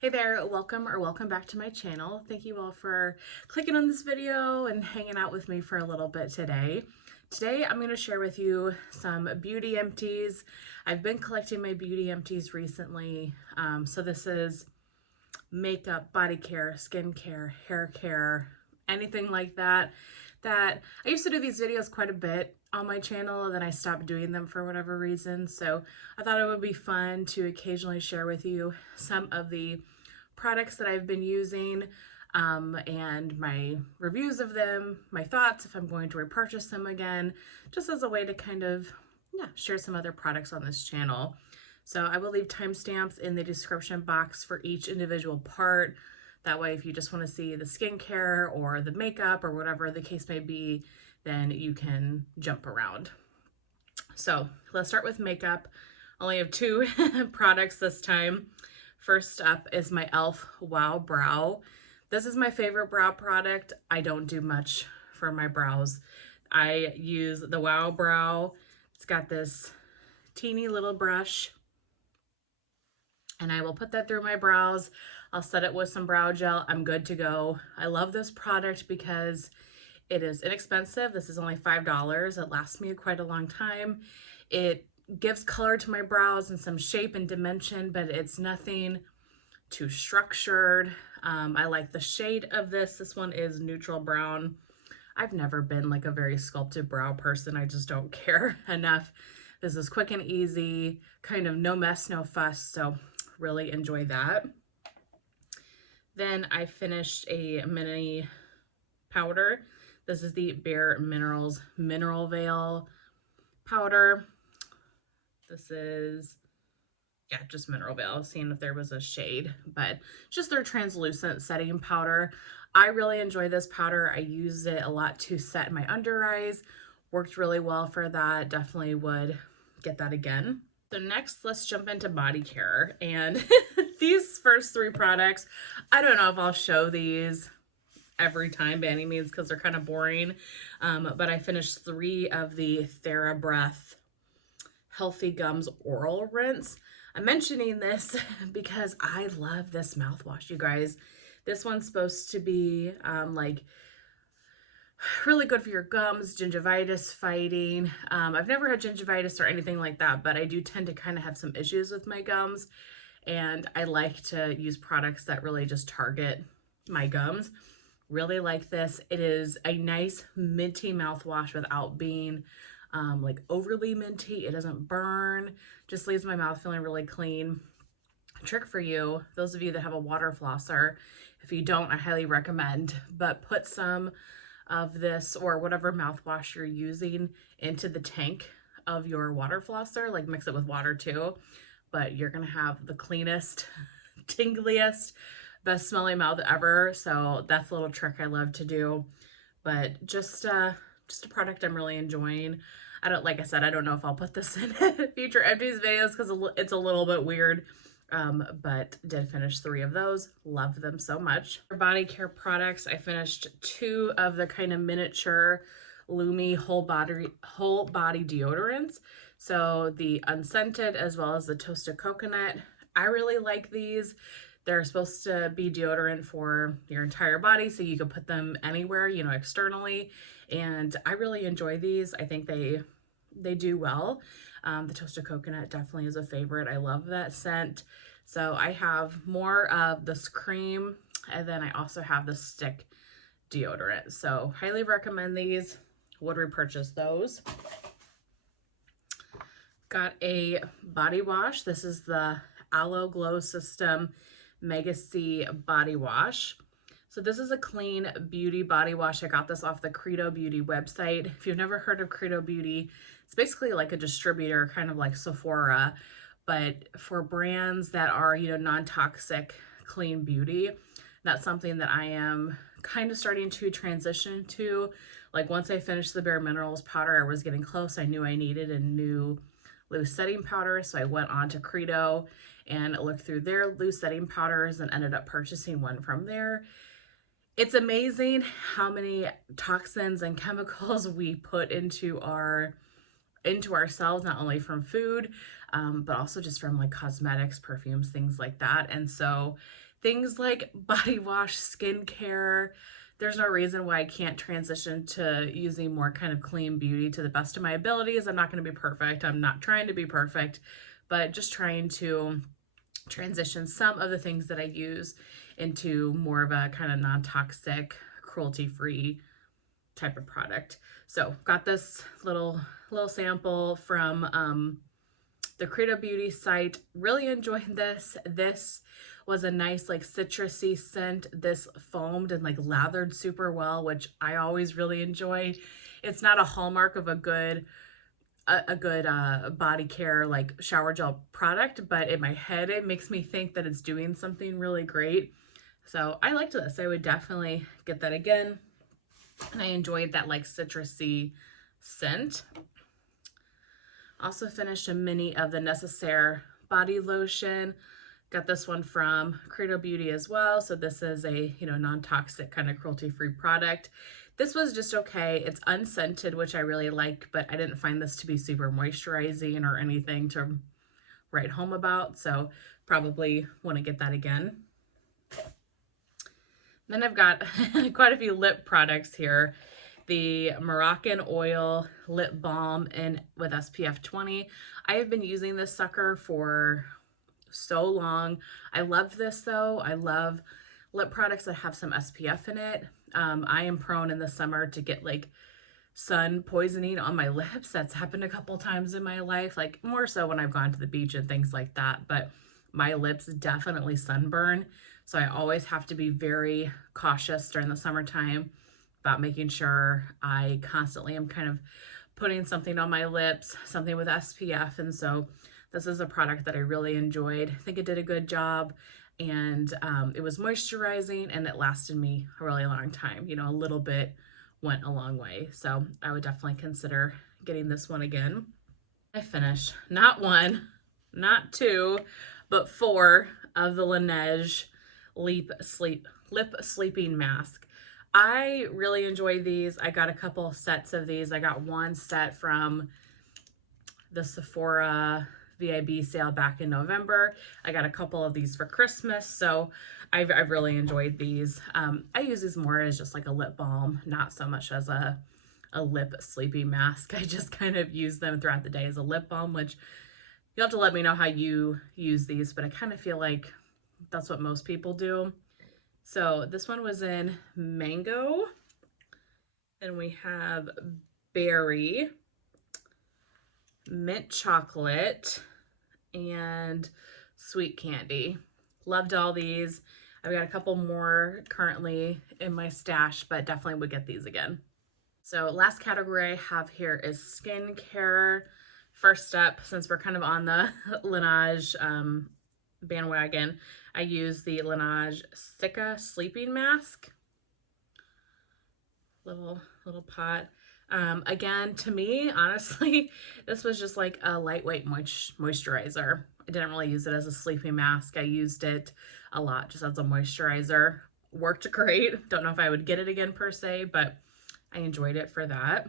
Hey there, welcome back to my channel. Thank you all for clicking on this video and hanging out with me for a little bit today. Today I'm going to share with you some beauty empties. I've been collecting my beauty empties recently. So this is makeup, body care, skin care, hair care, anything like that. I used to do these videos quite a bit on my channel, and then I stopped doing them for whatever reason. So I thought it would be fun to occasionally share with you some of the products that I've been using, and my reviews of them, my thoughts if I'm going to repurchase them again, just as a way to kind of share some other products on this channel. So I will leave timestamps in the description box for each individual part. That way, if you just want to see the skincare or the makeup or whatever the case may be, then you can jump around. So let's start with makeup. I only have two products this time. First up is my e.l.f. Wow Brow. This is my favorite brow product. I don't do much for my brows. I use the Wow Brow. It's got this teeny little brush, and I will put that through my brows. I'll set it with some brow gel. I'm good to go. I love this product because it is inexpensive. This is only $5. It lasts me quite a long time. It gives color to my brows and some shape and dimension, but it's nothing too structured. I like the shade of this. This one is neutral brown. I've never been like a very sculpted brow person. I just don't care enough. This is quick and easy, kind of no mess, no fuss. So really enjoy that. Then I finished a mini powder. This is the Bare Minerals Mineral Veil powder. This is, just Mineral Veil, seeing if there was a shade, but just their translucent setting powder. I really enjoy this powder. I use it a lot to set my under eyes. Worked really well for that. Definitely would get that again. So next, let's jump into Bodycare. And these first three products, I don't know if I'll show these every time by any means because they're kind of boring. But I finished 3 of the TheraBreath Healthy Gums Oral Rinse. I'm mentioning this because I love this mouthwash, you guys. This one's supposed to be like really good for your gums, gingivitis fighting. I've never had gingivitis or anything like that, but I do tend to kind of have some issues with my gums, and I like to use products that really just target my gums. Really like this. It is a nice minty mouthwash without being like overly minty. It doesn't burn, just leaves my mouth feeling really clean. Trick for you, those of you that have a water flosser, if you don't, I highly recommend, but put some of this or whatever mouthwash you're using into the tank of your water flosser, like mix it with water too, but you're gonna have the cleanest, tingliest, best smelling mouth ever. So that's a little trick I love to do, but just a product I'm really enjoying. Like I said, I don't know if I'll put this in future empties videos because it's a little bit weird. But did finish 3 of those. Love them so much. For body care products, I finished 2 of the kind of miniature Lume whole body deodorants. So the unscented as well as the toasted coconut. I really like these. They're supposed to be deodorant for your entire body, so you can put them anywhere, externally. And I really enjoy these. I think they do well. The toasted coconut definitely is a favorite. I love that scent. So I have more of this cream, and then I also have the stick deodorant. So highly recommend these. Would repurchase those. Got a body wash. This is the Aloe Glow System Mega C body wash. So this is a clean beauty body wash. I got this off the Credo Beauty website. If you've never heard of Credo Beauty, it's basically like a distributor, kind of like Sephora, but for brands that are, non-toxic, clean beauty. That's something that I am kind of starting to transition to. Like once I finished the Bare Minerals powder, I was getting close. I knew I needed a new loose setting powder, so I went on to Credo and looked through their loose setting powders and ended up purchasing one from there. It's amazing how many toxins and chemicals we put into ourselves, not only from food, but also just from like cosmetics, perfumes, things like that. And so things like body wash, skincare. There's no reason why I can't transition to using more kind of clean beauty to the best of my abilities. I'm not going to be perfect. I'm not trying to be perfect, but just trying to transition some of the things that I use into more of a kind of non-toxic, cruelty-free type of product. So got this little sample from the Credo Beauty site. Really enjoyed this. This was a nice like citrusy scent. This foamed and like lathered super well, which I always really enjoy. It's not a hallmark of a good body care like shower gel product, but in my head it makes me think that it's doing something really great. So I liked this. I would definitely get that again. And I enjoyed that like citrusy scent. Also finished a mini of the Necessaire body lotion. Got this one from Credo Beauty as well. So this is a, you know, non-toxic kind of cruelty-free product. This was just okay. It's unscented, which I really like, but I didn't find this to be super moisturizing or anything to write home about. So probably want to get that again. Then I've got quite a few lip products here. The Morracan Oil Lip Balm with SPF 20. I have been using this sucker for so long. I love this though. I love lip products that have some SPF in it. I am prone in the summer to get like sun poisoning on my lips. That's happened a couple times in my life, like more so when I've gone to the beach and things like that, but my lips definitely sunburn. So I always have to be very cautious during the summertime about making sure I constantly am kind of putting something on my lips, something with SPF. And so this is a product that I really enjoyed. I think it did a good job, and it was moisturizing and it lasted me a really long time. You know, a little bit went a long way. So I would definitely consider getting this one again. I finished not one, not two, but 4 of the Laneige Lip Sleeping Mask. I really enjoy these. I got a couple sets of these. I got one set from the Sephora VIB sale back in November. I got a couple of these for Christmas, so I've really enjoyed these. I use these more as just like a lip balm, not so much as a lip sleeping mask. I just kind of use them throughout the day as a lip balm, which you'll have to let me know how you use these, but I kind of feel like that's what most people do. So this one was in mango, and we have berry, mint chocolate, and sweet candy. Loved all these. I've got a couple more currently in my stash, but definitely would get these again. So last category I have here is skincare. First up, since we're kind of on the Laneige bandwagon, I use the Laneige Sika Sleeping Mask. Little pot. Again, to me, honestly, this was just like a lightweight moisturizer. I didn't really use it as a sleeping mask. I used it a lot just as a moisturizer. Worked great. Don't know if I would get it again per se, but I enjoyed it for that.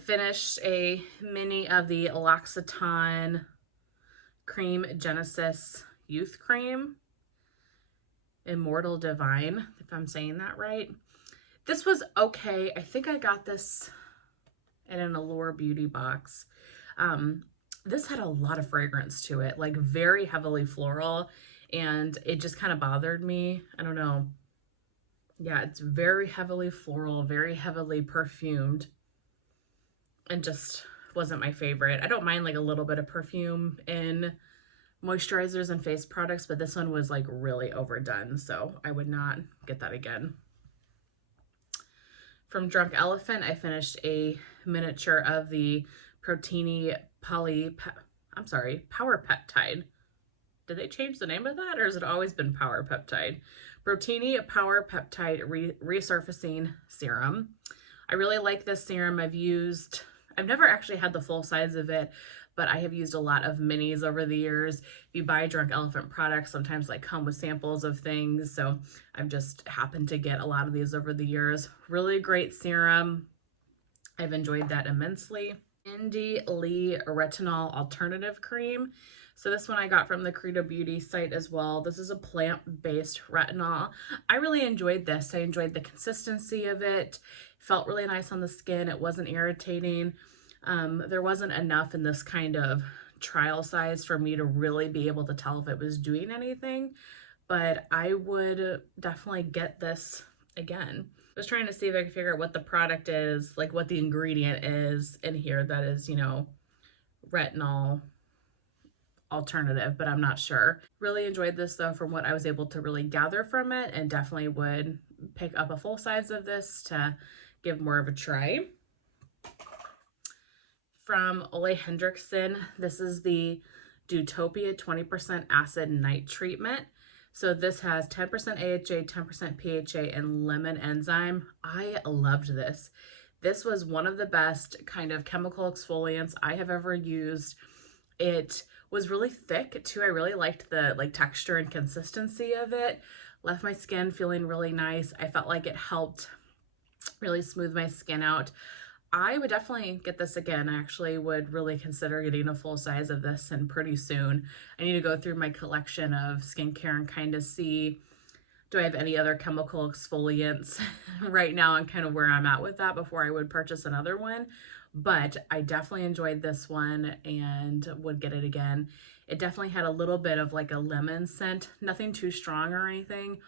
Finished a mini of the L'Occitane Cream Genesis Youth Cream. Immortal Divine, if I'm saying that right. This was okay. I think I got this in an Allure Beauty box. This had a lot of fragrance to it, like very heavily floral, and it just kind of bothered me. I don't know. Yeah, it's very heavily floral, very heavily perfumed, and just wasn't my favorite. I don't mind like a little bit of perfume in moisturizers and face products, but this one was like really overdone, so I would not get that again. From Drunk Elephant, I finished a miniature of the Power Peptide. Did they change the name of that, or has it always been Power Peptide? Protini Power Peptide Resurfacing Serum. I really like this serum. I've never actually had the full size of it, but I have used a lot of minis over the years. If you buy Drunk Elephant products, sometimes like come with samples of things. So I've just happened to get a lot of these over the years. Really great serum. I've enjoyed that immensely. Indie Lee Retinol Alternative Cream. So this one I got from the Credo Beauty site as well. This is a plant-based retinol. I really enjoyed this. I enjoyed the consistency of it. Felt really nice on the skin. It wasn't irritating. There wasn't enough in this kind of trial size for me to really be able to tell if it was doing anything, but I would definitely get this again. I was trying to see if I could figure out what the product is, like what the ingredient is in here that is, you know, retinol alternative, but I'm not sure. Really enjoyed this though from what I was able to really gather from it, and definitely would pick up a full size of this to give more of a try. From Ole Hendrickson, this is the Dutopia 20% Acid Night Treatment. So this has 10% AHA, 10% PHA, and lemon enzyme. I loved this. This was one of the best kind of chemical exfoliants I have ever used. It was really thick too. I really liked the texture and consistency of it. Left my skin feeling really nice. I felt like it helped really smooth my skin out. I would definitely get this again. I actually would really consider getting a full size of this, and pretty soon. I need to go through my collection of skincare and kind of see, do I have any other chemical exfoliants right now, and kind of where I'm at with that before I would purchase another one. But I definitely enjoyed this one and would get it again. It definitely had a little bit of like a lemon scent, nothing too strong or anything,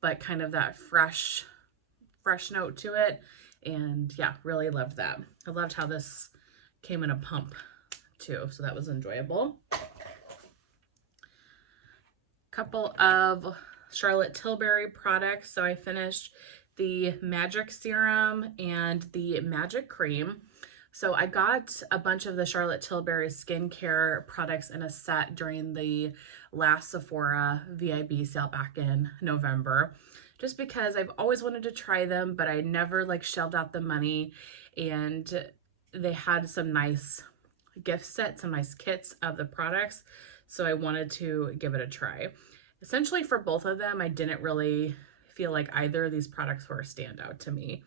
but kind of that fresh note to it. And yeah, really loved that. I loved how this came in a pump too, so that was enjoyable. Couple of Charlotte Tilbury products. So I finished the Magic Serum and the Magic Cream. So I got a bunch of the Charlotte Tilbury skincare products in a set during the last Sephora VIB sale back in November, just because I've always wanted to try them, but I never like shelled out the money, and they had some nice gift sets, some nice kits of the products. So I wanted to give it a try. Essentially for both of them, I didn't really feel like either of these products were a standout to me.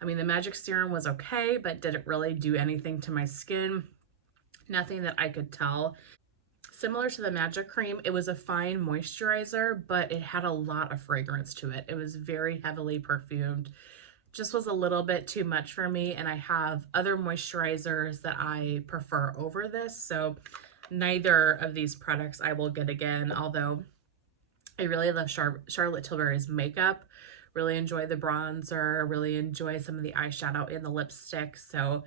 I mean, the Magic Serum was okay, but did it really do anything to my skin? Nothing that I could tell. Similar to the Magic Cream, it was a fine moisturizer, but it had a lot of fragrance to it. It was very heavily perfumed. Just was a little bit too much for me, and I have other moisturizers that I prefer over this, so neither of these products I will get again, although I really love Charlotte Tilbury's makeup. Really enjoy the bronzer, really enjoy some of the eyeshadow and the lipstick. So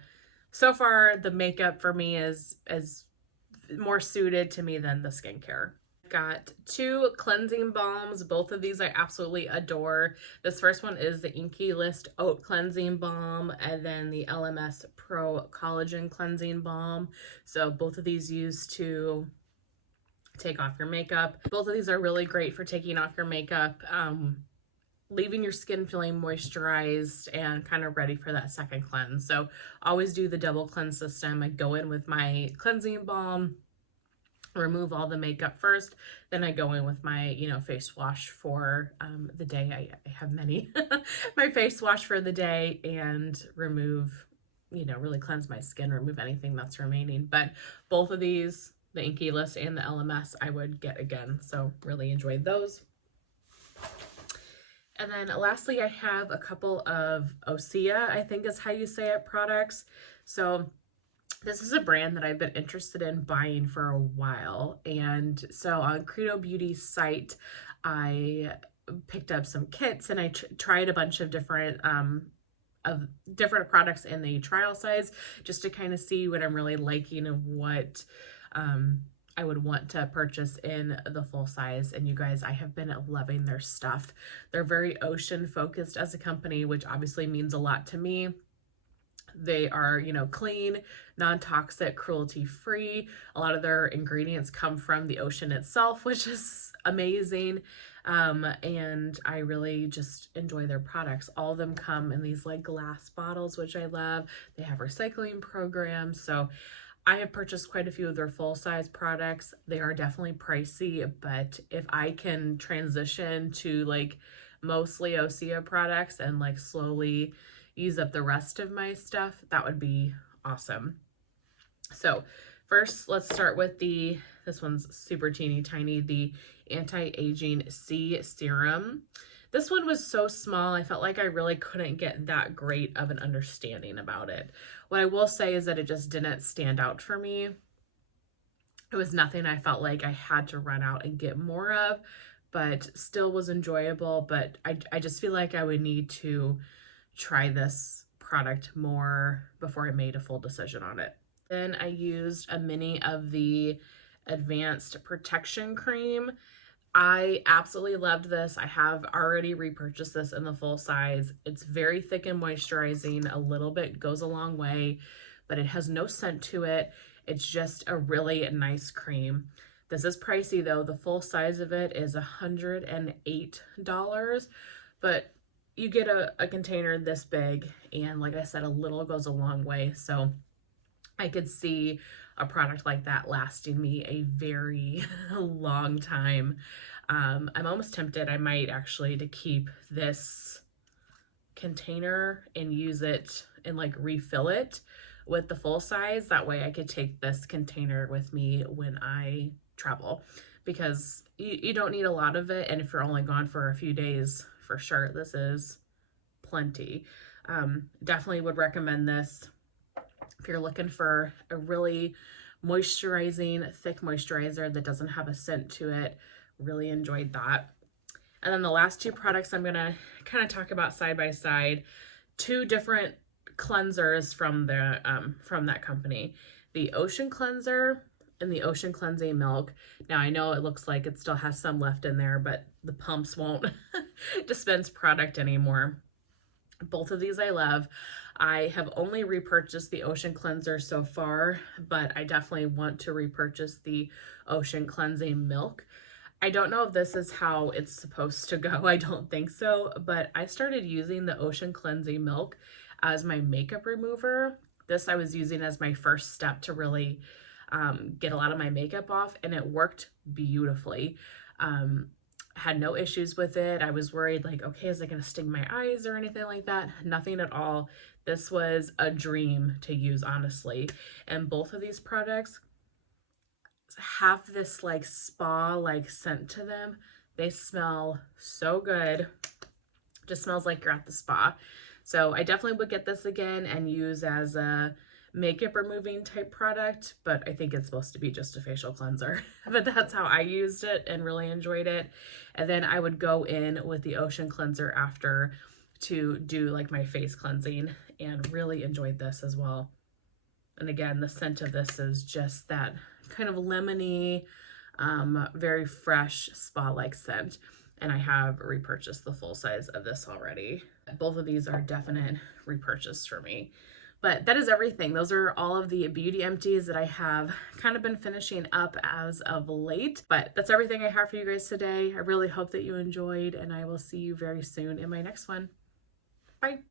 far the makeup for me is more suited to me than the skincare. Got two cleansing balms. Both of these I absolutely adore. This first one is the Inky List Oat Cleansing Balm, and then the LMS Pro Collagen Cleansing Balm. So both of these used to take off your makeup. Both of these are really great for taking off your makeup, leaving your skin feeling moisturized and kind of ready for that second cleanse. So always do the double cleanse system. I go in with my cleansing balm, remove all the makeup first, then I go in with my, you know, face wash for the day. I have many. My face wash for the day, and remove, you know, really cleanse my skin, remove anything that's remaining. But both of these, the Inky List and the LMS, I would get again. So really enjoyed those. And then lastly, I have a couple of Osea, I think is how you say it, products. So this is a brand that I've been interested in buying for a while. And so on Credo Beauty's site, I picked up some kits, and I tried a bunch of different products in the trial size, just to kind of see what I'm really liking and what I would want to purchase in the full size. And you guys, I have been loving their stuff. They're very ocean focused as a company, which obviously means a lot to me. They are, you know, clean, non-toxic, cruelty-free. A lot of their ingredients come from the ocean itself, which is amazing. And I really just enjoy their products. All of them come in these like glass bottles, which I love. They have recycling programs. So I have purchased quite a few of their full-size products. They are definitely pricey, but if I can transition to like mostly Osea products and like slowly use up the rest of my stuff, that would be awesome. So first, let's start with the This one's super teeny tiny, the Anti-Aging C Serum. This one was so small, I felt like I really couldn't get that great of an understanding about it. What I will say is that it just didn't stand out for me. It was nothing I felt like I had to run out and get more of, but still was enjoyable. But I just feel like I would need to try this product more before I made a full decision on it. Then I used a mini of the Advanced Protection Cream. I absolutely loved this. I have already repurchased this in the full size. It's very thick and moisturizing. A little bit goes a long way, but it has no scent to it. It's just a really nice cream. This is pricey though. The full size of it is $108, but you get a container this big, and like I said, a little goes a long way. So I could see a product like that lasting me a very long time. I'm almost tempted, I might actually, to keep this container and use it and like refill it with the full size. That way I could take this container with me when I travel, because you don't need a lot of it. And if you're only gone for a few days, for sure, this is plenty. Definitely would recommend this if you're looking for a really moisturizing, thick moisturizer that doesn't have a scent to it. Really enjoyed that. And then the last two products I'm gonna kind of talk about side by side. Two different cleansers from that company. The Ocean Cleanser and the Ocean Cleansing Milk. Now I know it looks like it still has some left in there, but the pumps won't dispense product anymore. Both of these I love. I have only repurchased the Ocean Cleanser so far, but I definitely want to repurchase the Ocean Cleansing Milk. I don't know if this is how it's supposed to go. I don't think so, but I started using the Ocean Cleansing Milk as my makeup remover. This I was using as my first step to really get a lot of my makeup off, and it worked beautifully. Had no issues with it. I was worried like, okay, is it going to sting my eyes or anything like that? Nothing at all. This was a dream to use, honestly. And both of these products have this like spa like scent to them. They smell so good. Just smells like you're at the spa. So I definitely would get this again and use as a makeup removing type product, but I think it's supposed to be just a facial cleanser. But that's how I used it and really enjoyed it. And then I would go in with the Ocean Cleanser after to do like my face cleansing, and really enjoyed this as well. And again, the scent of this is just that kind of lemony, very fresh spa-like scent. And I have repurchased the full size of this already. Both of these are definite repurchase for me. But that is everything. Those are all of the beauty empties that I have kind of been finishing up as of late. But that's everything I have for you guys today. I really hope that you enjoyed, and I will see you very soon in my next one. Bye.